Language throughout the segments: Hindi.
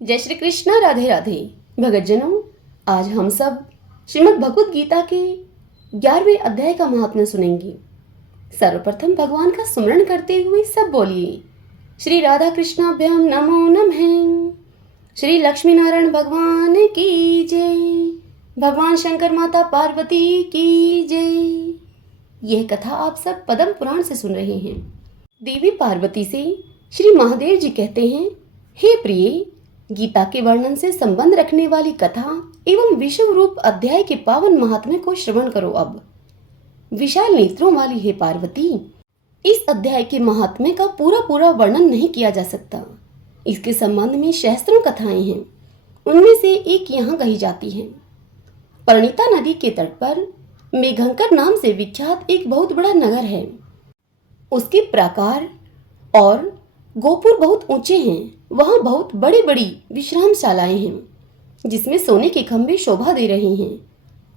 जय श्री कृष्ण, राधे राधे। भगतजनों, आज हम सब श्रीमद् भगवद गीता के 11वें अध्याय का महात्म्य सुनेंगे। सर्वप्रथम भगवान का स्मरण करते हुए सब बोलिए श्री राधा कृष्णाभ्याम नमो नमः। श्री लक्ष्मी नारायण भगवान की जय। भगवान शंकर माता पार्वती की जय। यह कथा आप सब पद्म पुराण से सुन रहे हैं। देवी पार्वती से श्री महादेव जी कहते हैं, हे प्रिय, गीता के वर्णन से संबंध रखने वाली कथा एवं विश्व रूप अध्याय के पावन महात्म्य को श्रवण करो। अब विशाल नेत्रों वाली हे पार्वती, इस अध्याय के महात्म्य का पूरा वर्णन नहीं किया जा सकता। इसके संबंध में सहस्त्रों कथाएं हैं। उनमें से एक यहाँ कही जाती है। परिणीता नदी के तट पर मेघंकर नाम से विख्यात एक बहुत बड़ा नगर है। उसके प्राकार और गोपुर बहुत ऊंचे हैं। वहां बहुत बड़ी बड़ी विश्रामशालाएं हैं जिसमें सोने के खंभे शोभा दे रहे हैं।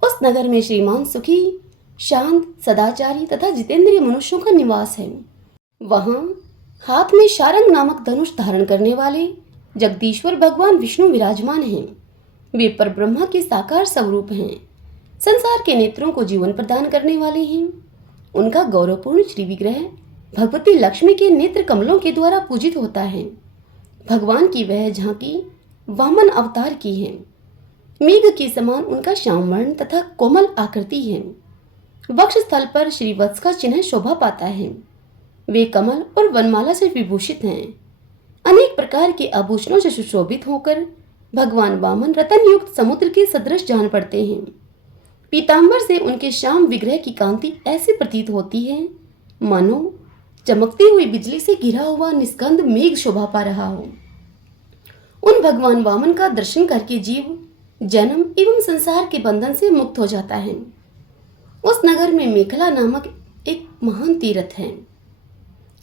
उस नगर में श्रीमान सुखी, शांत, सदाचारी तथा जितेंद्रिय मनुष्यों का निवास है। वहां हाथ में शारंग नामक धनुष धारण करने वाले जगदीश्वर भगवान विष्णु विराजमान हैं। वे परब्रह्मा के साकार स्वरूप हैं। संसार के नेत्रों को जीवन प्रदान करने वाले हैं। उनका गौरवपूर्ण श्री विग्रह भगवती लक्ष्मी के नेत्र कमलों के द्वारा पूजित होता है। भगवान की वह झांकी वामन अवतार की है। मेघ के समान उनका श्यामवर्ण तथा कोमल आकृति है। वक्ष स्थल पर श्रीवत्स का चिन्ह शोभा पाता है। वे कमल और वनमाला से विभूषित हैं। अनेक प्रकार के आभूषणों से सुशोभित होकर भगवान वामन रतन युक्त समुद्र के सदृश जान पड़ते हैं। पीतांबर से उनके श्याम विग्रह की कांति ऐसी प्रतीत होती है मानो चमकती हुई बिजली से घिरा हुआ निस्कंद मेघ शोभा पा रहा हो। उन भगवान वामन का दर्शन करके जीव जन्म एवं संसार के बंधन से मुक्त हो जाता है। उस नगर में मेखला नामक एक महान तीर्थ है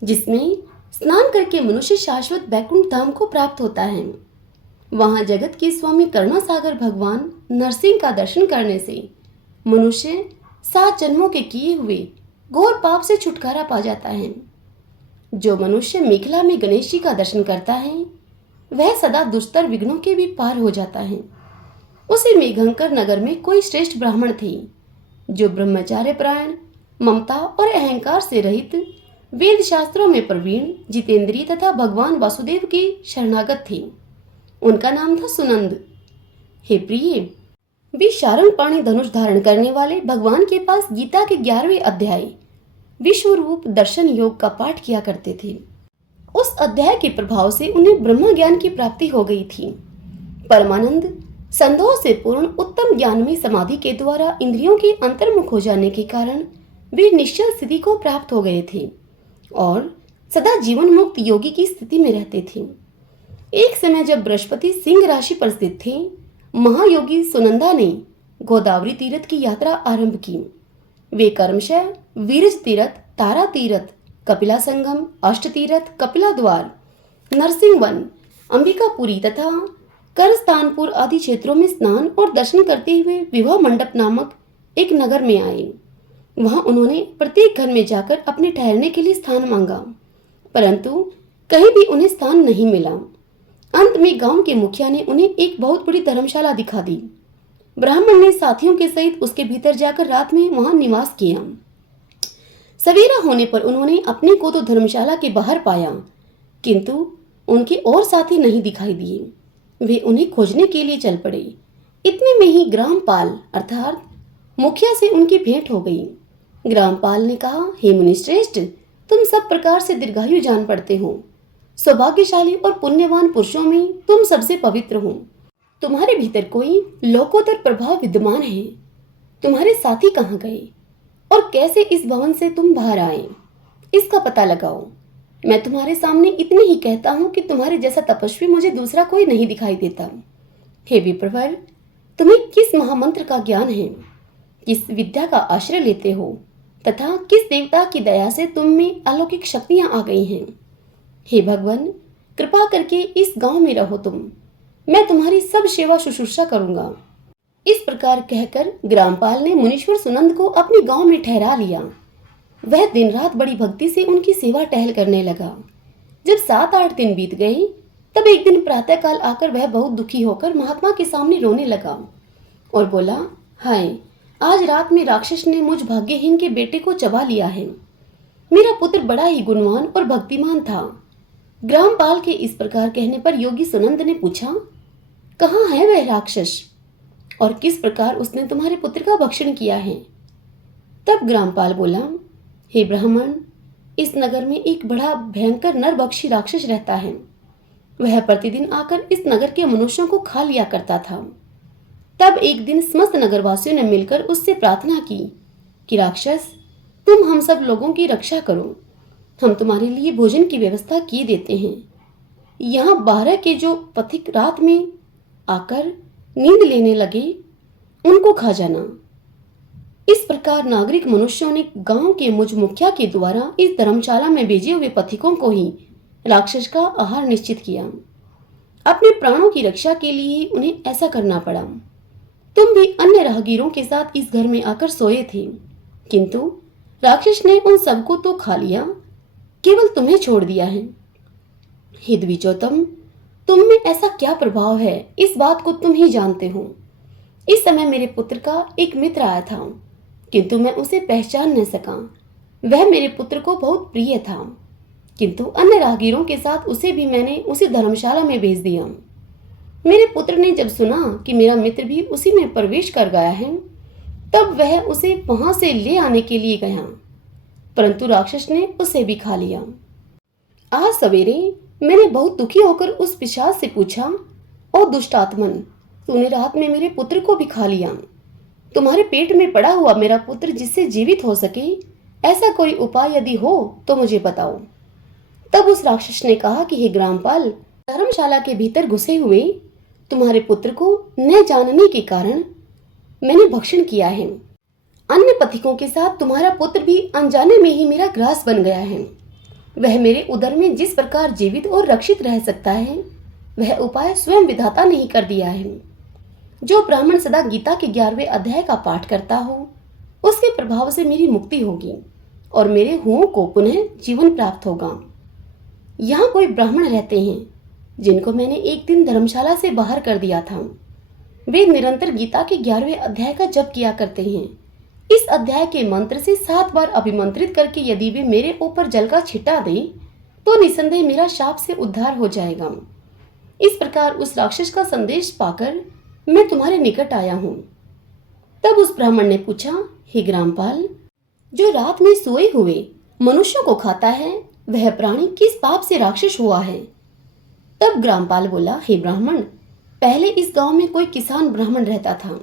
जिसमें स्नान करके मनुष्य शाश्वत बैकुंठ धाम को प्राप्त होता है। वहां जगत के स्वामी करुणासागर भगवान नरसिंह का दर्शन करने से मनुष्य 7 जन्मों के किए हुए घोर पाप से छुटकारा पा जाता है। जो मनुष्य मेखला में गणेश जी का दर्शन करता है वह सदा दुस्तर विघ्नों के भी पार हो जाता है। उसी मेघंकर नगर में कोई श्रेष्ठ ब्राह्मण थे जो ब्रह्मचार्य परायण, ममता और अहंकार से रहित, वेद शास्त्रों में प्रवीण, जितेंद्रिय तथा भगवान वासुदेव के शरणागत थे। उनका नाम था सुनंद। हे प्रिय, वे शारंग पाणी धनुष धारण करने वाले भगवान के पास गीता के 11वें अध्याय विश्व रूप दर्शन योग का पाठ किया करते थे। उस अध्याय के प्रभाव से उन्हें ब्रह्म ज्ञान की प्राप्ति हो गई थी। परमानंद संदेह से पूर्ण उत्तम ज्ञान में समाधि के द्वारा इंद्रियों के अंतर्मुख हो जाने के कारण वे निश्चल स्थिति को प्राप्त हो गए थे और सदा जीवन मुक्त योगी की स्थिति में रहते थे। एक समय जब बृहस्पति सिंह राशि पर स्थित थे, महायोगी सुनंदा ने गोदावरी तीर्थ की यात्रा आरंभ की। वे कर्मशः वीरज तीर्थ, तारा तीर्थ, कपिला संगम, अष्ट तीर्थ, कपिला द्वार, नरसिंह वन, अंबिकापुरी तथा करस्तानपुर आदि क्षेत्रों में स्नान और दर्शन करते हुए विवाह मंडप नामक एक नगर में आए। वहां उन्होंने प्रत्येक घर में जाकर अपने ठहरने के लिए स्थान मांगा, परंतु कहीं भी उन्हें स्थान नहीं मिला। अंत में गांव के मुखिया ने उन्हें एक बहुत बड़ी धर्मशाला दिखा दी। ब्राह्मण ने साथियों के सहित उसके भीतर जाकर रात में वहां निवास किया। सवेरा होने पर उन्होंने अपने को तो धर्मशाला के बाहर पाया, किंतु उनके और साथी नहीं दिखाई दिए। वे उन्हें खोजने के लिए चल पड़े। इतने में ही ग्रामपाल अर्थात मुखिया से उनकी भेंट हो गई। ग्रामपाल ने कहा, हे मुनिश्रेष्ठ, तुम सब प्रकार से दीर्घायु जान पड़ते हो। सौभाग्यशाली और पुण्यवान पुरुषों में तुम सबसे पवित्र हो। तुम्हारे भीतर कोई लोकोत्तर प्रभाव विद्यमान है। तुम्हारे साथी कहाँ गए और कैसे इस भवन से तुम बाहर आए, इसका पता लगाओ। मैं तुम्हारे सामने इतने ही कहता हूँ कि तुम्हारे जैसा तपस्वी मुझे दूसरा कोई नहीं दिखाई देता। हे विप्रवर, तुम्हें किस महामंत्र का ज्ञान है, किस विद्या का आश्रय लेते हो तथा किस देवता की दया से तुम में अलौकिक शक्तियां आ गई हैं। हे भगवान, कृपा करके इस गांव में रहो तुम। मैं तुम्हारी सब सेवा शुश्रूषा करूंगा। इस प्रकार कहकर ग्रामपाल ने मुनीश्वर सुनंद को अपने गांव में ठहरा लिया। वह दिन रात बड़ी भक्ति से उनकी सेवा टहल करने लगा। जब 7-8 दिन बीत गए तब एक दिन प्रातःकाल आकर वह बहुत दुखी होकर महात्मा के सामने रोने लगा और बोला, हाय, आज रात में राक्षस ने मुझ भाग्यहीन के बेटे को चबा लिया है। मेरा पुत्र बड़ा ही गुणवान और भक्तिमान था। ग्रामपाल के इस प्रकार कहने पर योगी सुनंद ने पूछा, कहाँ है वह राक्षस और किस प्रकार उसने तुम्हारे पुत्र का भक्षण किया है? तब ग्रामपाल बोला, हे ब्राह्मण, इस नगर में एक बड़ा भयंकर नरभक्षी राक्षस रहता है। वह प्रतिदिन आकर इस नगर के मनुष्यों को खा लिया करता था। तब एक दिन समस्त नगरवासियों ने मिलकर उससे प्रार्थना की कि राक्षस, तुम हम सब लोगों की रक्षा करो, हम तुम्हारे लिए भोजन की व्यवस्था किए देते हैं। यहाँ 12 के जो पथिक रात में आकर नींद लेने लगे उनको खा जाना। इस प्रकार नागरिक मनुष्यों ने गांव के मुझ मुखिया के द्वारा इस धर्मशाला में भेजे हुए पथिकों को ही राक्षस का आहार निश्चित किया। अपने प्राणों की रक्षा के लिए उन्हें ऐसा करना पड़ा। तुम भी अन्य राहगीरों के साथ इस घर में आकर सोए थे, किंतु राक्षस ने उन सबको तो खा लिया, केवल तुम्हें छोड़ दिया है। हे द्विजोतम, तुम में ऐसा क्या प्रभाव है, इस बात को तुम ही जानते हो। इस समय मेरे पुत्र का एक मित्र आया था, किंतु मैं उसे पहचान न सका। वह मेरे पुत्र को बहुत प्रिय था, किंतु अन्य राहगीरों के साथ उसे भी मैंने उसी धर्मशाला में भेज दिया। मेरे पुत्र ने जब सुना कि मेरा मित्र भी उसी में प्रवेश कर गया है, तब वह उसे वहां से ले आने के लिए गया, परंतु राक्षस ने उसे भी खा लिया। आज सवेरे मैंने बहुत दुखी होकर उस पिशाच से पूछा, ओ दुष्टात्मन, तूने रात में मेरे पुत्र को भी खा लिया। तुम्हारे पेट में पड़ा हुआ मेरा पुत्र जिससे जीवित हो सके, ऐसा कोई उपाय यदि हो तो मुझे बताओ। तब उस राक्षस ने कहा कि हे ग्रामपाल, धर्मशाला के भीतर घुसे हुए तुम्हारे पुत्र को न जानने के कारण मैंने भक्षण किया है। अन्य पथिकों के साथ तुम्हारा पुत्र भी अनजाने में ही मेरा ग्रास बन गया है। वह मेरे उदर में जिस प्रकार जीवित और रक्षित रह सकता है, वह उपाय स्वयं विधाता ने ही कर दिया है। जो ब्राह्मण सदा गीता के 11वें अध्याय का पाठ करता हो, उसके प्रभाव से मेरी मुक्ति होगी और मेरे हुओं को पुनः जीवन प्राप्त होगा। यहाँ कोई ब्राह्मण रहते हैं जिनको मैंने एक दिन धर्मशाला से बाहर कर दिया था। वे निरंतर गीता के 11वें अध्याय का जप किया करते हैं। इस अध्याय के मंत्र से 7 बार अभिमंत्रित करके यदि वे मेरे ऊपर जल का छिटा दें तो निसंदेह मेरा शाप से उद्धार हो जाएगा। इस प्रकार उस राक्षस का संदेश पाकर मैं तुम्हारे निकट आया हूँ। तब उस ब्राह्मण ने पूछा, हे ग्रामपाल, जो रात में सोए हुए मनुष्यों को खाता है, वह प्राणी किस पाप से राक्षस हुआ है? तब ग्रामपाल बोला, हे ब्राह्मण, पहले इस गांव में कोई किसान ब्राह्मण रहता था।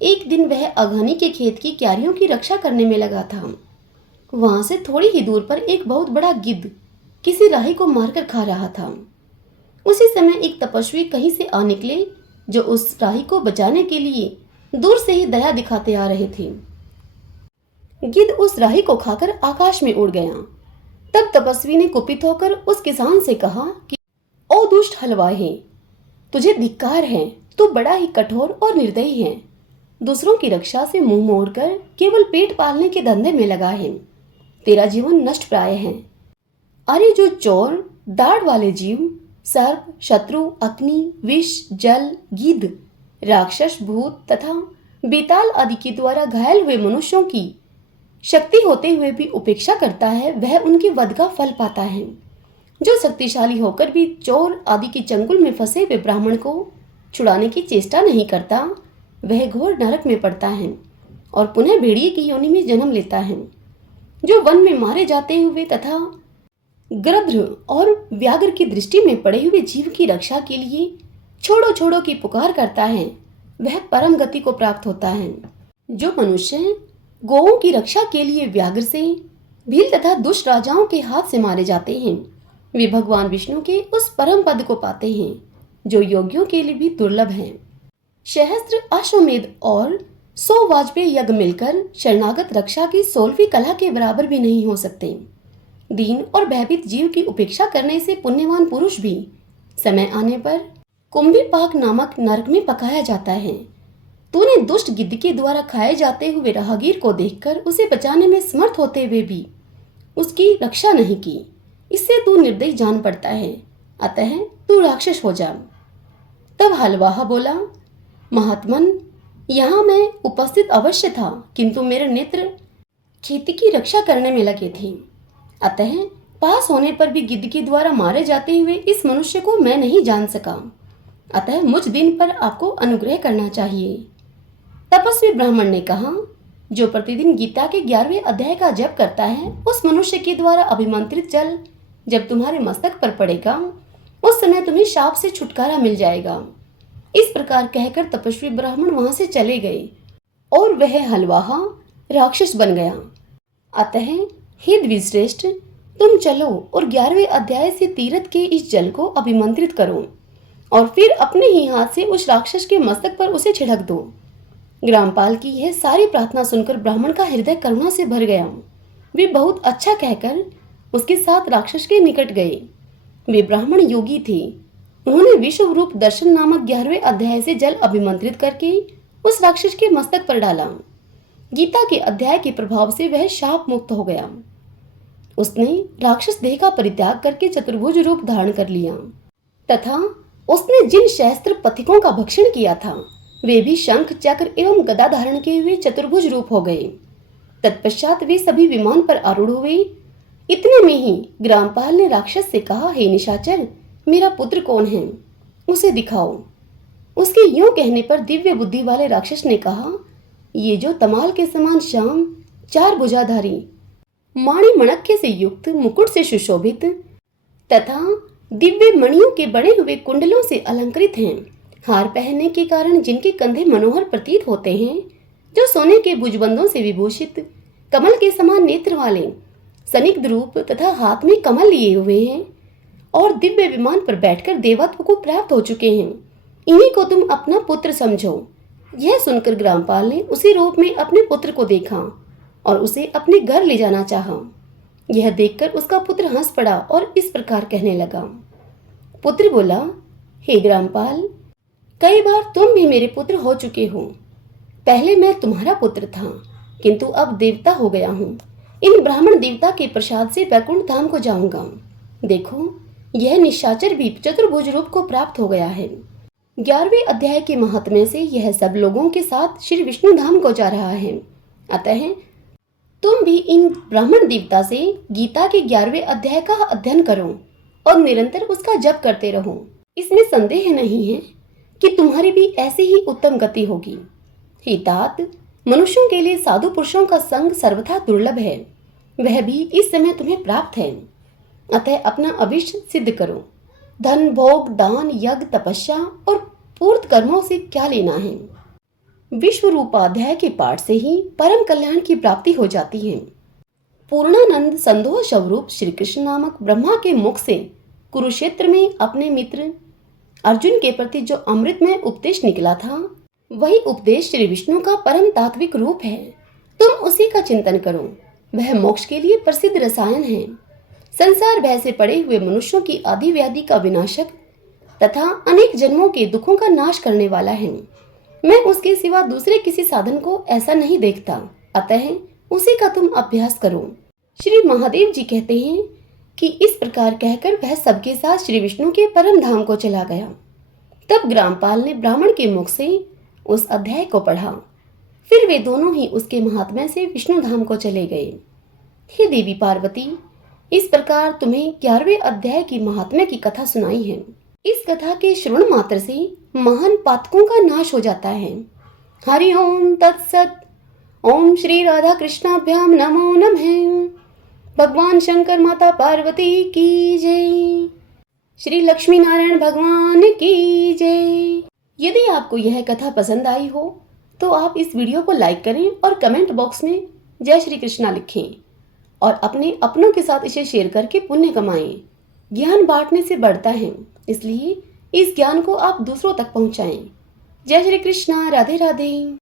एक दिन वह अघानी के खेत की क्यारियों की रक्षा करने में लगा था। वहां से थोड़ी ही दूर पर एक बहुत बड़ा गिद्ध किसी राही को मारकर खा रहा था। उसी समय एक तपस्वी कहीं से आ निकले, जो उस राही को बचाने के लिए दूर से ही दया दिखाते आ रहे थे। गिद्ध उस राही को खाकर आकाश में उड़ गया। तब तपस्वी ने कुपित होकर उस किसान से कहा कि ओ दुष्ट हलवाई, तुझे धिक्कार है, तू बड़ा ही कठोर और निर्दयी है। दूसरों की रक्षा से मुंह मोड़कर केवल पेट पालने के धंधे में लगा है। तेरा जीवन नष्ट प्राय है। अरे जो चोर, दाढ़ वाले जीव, सर्प, शत्रु, अग्नि, विष, जल, गिद्ध, राक्षस, भूत तथा बेताल आदि के द्वारा घायल हुए मनुष्यों की शक्ति होते हुए भी उपेक्षा करता है, वह उनके वध का फल पाता है। जो शक्तिशाली होकर भी चोर आदि के चंगुल में फंसे हुए ब्राह्मण को छुड़ाने की चेष्टा नहीं करता, वह घोर नरक में पड़ता है और पुनः भेड़िए की योनि में जन्म लेता है। जो वन में मारे जाते हुए तथा गृध्र और व्याघ्र की दृष्टि में पड़े हुए जीव की रक्षा के लिए छोड़ो छोड़ो की पुकार करता है, वह परम गति को प्राप्त होता है। जो मनुष्य गौओं की रक्षा के लिए व्याघ्र से, भील तथा दुष्ट राजाओं के हाथ से मारे जाते हैं, वे भगवान विष्णु के उस परम पद को पाते हैं, जो योगियों के लिए भी दुर्लभ है। सहस्त्र अश्वमेध और 100 वाजपेयी यज्ञ मिलकर शरणागत रक्षा की 16वीं कला के बराबर भी नहीं हो सकते। दीन और भयभीत जीव की उपेक्षा करने से पुण्यवान पुरुष भी समय आने पर कुंभीपाक नामक नरक में पकाया जाता है। तूने दुष्ट गिद्ध के द्वारा खाए जाते हुए राहगीर को देखकर उसे बचाने में समर्थ होते हुए भी उसकी रक्षा नहीं की। इससे तू निर्दयी जान पड़ता है अतः तू राक्षस हो जा। तब हलवाहा बोला, महात्मन, यहाँ मैं उपस्थित अवश्य था, किंतु मेरे नेत्र खेती की रक्षा करने में लगे थे। अतः पास होने पर भी गिद्ध के द्वारा मारे जाते हुए इस मनुष्य को मैं नहीं जान सका। अतः मुझ दिन पर आपको अनुग्रह करना चाहिए। तपस्वी ब्राह्मण ने कहा, जो प्रतिदिन गीता के 11वें अध्याय का जप करता है, उस मनुष्य के द्वारा अभिमंत्रित जल जब तुम्हारे मस्तक पर पड़ेगा, उस समय तुम्हें शाप से छुटकारा मिल जाएगा। इस प्रकार कहकर तपस्वी ब्राह्मण वहां से चले गए और वह हलवाहा राक्षस बन गया। अतः हे द्विश्रेष्ठ, तुम चलो और 11वें अध्याय से तीर्थ के इस जल को अभिमंत्रित करो और फिर अपने ही हाथ से उस राक्षस के मस्तक पर उसे छिड़क दो। ग्रामपाल की यह सारी प्रार्थना सुनकर ब्राह्मण का हृदय करुणा से भर गया। वे बहुत अच्छा कहकर उसके साथ राक्षस के निकट गए। वे ब्राह्मण योगी थे। उन्होंने विश्व रूप दर्शन नामक 11वें अध्याय से जल अभिमंत्रित करके उस राक्षस के मस्तक पर डाला। गीता के अध्याय के प्रभाव से वह शाप मुक्त हो गया। उसने राक्षस देह का परित्याग करके चतुर्भुज रूप धारण कर लिया तथा उसने जिन सहस्त्र पथिकों का भक्षण किया था, वे भी शंख, चक्र एवं गदा धारण किए हुए चतुर्भुज रूप हो गए। तत्पश्चात वे सभी विमान पर आरूढ़ हुए। इतने में ही ग्रामपाल ने राक्षस से कहा, हे निशाचर, मेरा पुत्र कौन है, उसे दिखाओ। उसके यूं कहने पर दिव्य बुद्धि वाले राक्षस ने कहा, ये जो तमाल के समान श्याम, 4 भुजाधारी, माणि मणक्य से युक्त, मुकुट से सुशोभित तथा दिव्य मणियों के बने हुए कुंडलों से अलंकृत हैं, हार पहनने के कारण जिनके कंधे मनोहर प्रतीत होते हैं, जो सोने के भुजबंदों से विभूषित, कमल के समान नेत्र वाले, सनिग्ध रूप तथा हाथ में कमल लिए हुए हैं और दिव्य विमान पर बैठकर देवत्व को प्राप्त हो चुके हैं, इन्हीं को तुम अपना पुत्र समझो। यह सुनकर ग्रामपाल ने उसी रूप में अपने पुत्र को देखा और उसे अपने घर ले जाना चाहा। यह देखकर उसका पुत्र हंस पड़ा और इस प्रकार कहने लगा। पुत्र बोला, हे ग्रामपाल, कई बार तुम भी मेरे पुत्र हो चुके हो। पहले मैं तुम्हारा पुत्र था, किंतु अब देवता हो गया हूँ। इन ब्राह्मण देवता के प्रसाद से वैकुंठ धाम को जाऊंगा। देखो, यह निशाचर भी चतुर्भुज रूप को प्राप्त हो गया है। 11वें अध्याय के महात्म्य से यह सब लोगों के साथ श्री विष्णु धाम को जा रहा है। अतः तुम भी इन ब्राह्मण देवता से गीता के 11वें अध्याय का अध्ययन करो और निरंतर उसका जप करते रहो। इसमें संदेह नहीं है कि तुम्हारी भी ऐसी ही उत्तम गति होगी। हे तात, मनुष्यों के लिए साधु पुरुषों का संग सर्वथा दुर्लभ है, वह भी इस समय तुम्हें प्राप्त है। अतः अपना अभिष्ट सिद्ध करो। धन, भोग, दान, यज्ञ, तपस्या और पूर्त कर्मों से क्या लेना है। विश्व रूपाध्याय के पाठ से ही परम कल्याण की प्राप्ति हो जाती है। पूर्णानंद संदोह स्वरूप श्री कृष्ण नामक ब्रह्मा के मुख से कुरुक्षेत्र में अपने मित्र अर्जुन के प्रति जो अमृतमय उपदेश निकला था, वही उपदेश श्री विष्णु का परम तात्विक रूप है। तुम उसी का चिंतन करो। वह मोक्ष के लिए प्रसिद्ध रसायन है। संसार भय से पड़े हुए मनुष्यों की आदि व्याधि का विनाशक तथा अनेक जन्मों के दुखों का नाश करने वाला है। मैं उसके सिवा दूसरे किसी साधन को ऐसा नहीं देखता। अतः उसी का तुम अभ्यास करो। श्री महादेव जी कहते हैं कि इस प्रकार कहकर वह सबके साथ श्री विष्णु के परम धाम को चला गया। तब ग्रामपाल ने ब्राह्मण के मुख से उस अध्याय को पढ़ा। फिर वे दोनों ही उसके महात्म्य से विष्णु धाम को चले गए। हे देवी पार्वती, इस प्रकार तुम्हें 11वें अध्याय की महात्म्य की कथा सुनाई है। इस कथा के श्रवण मात्र से महान पातकों का नाश हो जाता है। हरि ओम तत्सत। ओम श्री राधा कृष्णाभ्याम नमो नमः। भगवान शंकर माता पार्वती की जय। श्री लक्ष्मी नारायण भगवान की जय। यदि आपको यह कथा पसंद आई हो तो आप इस वीडियो को लाइक करें और कमेंट बॉक्स में जय श्री कृष्णा लिखें और अपने अपनों के साथ इसे शेयर करके पुण्य कमाएं। ज्ञान बांटने से बढ़ता है, इसलिए इस ज्ञान को आप दूसरों तक पहुंचाएं। जय श्री कृष्णा। राधे राधे।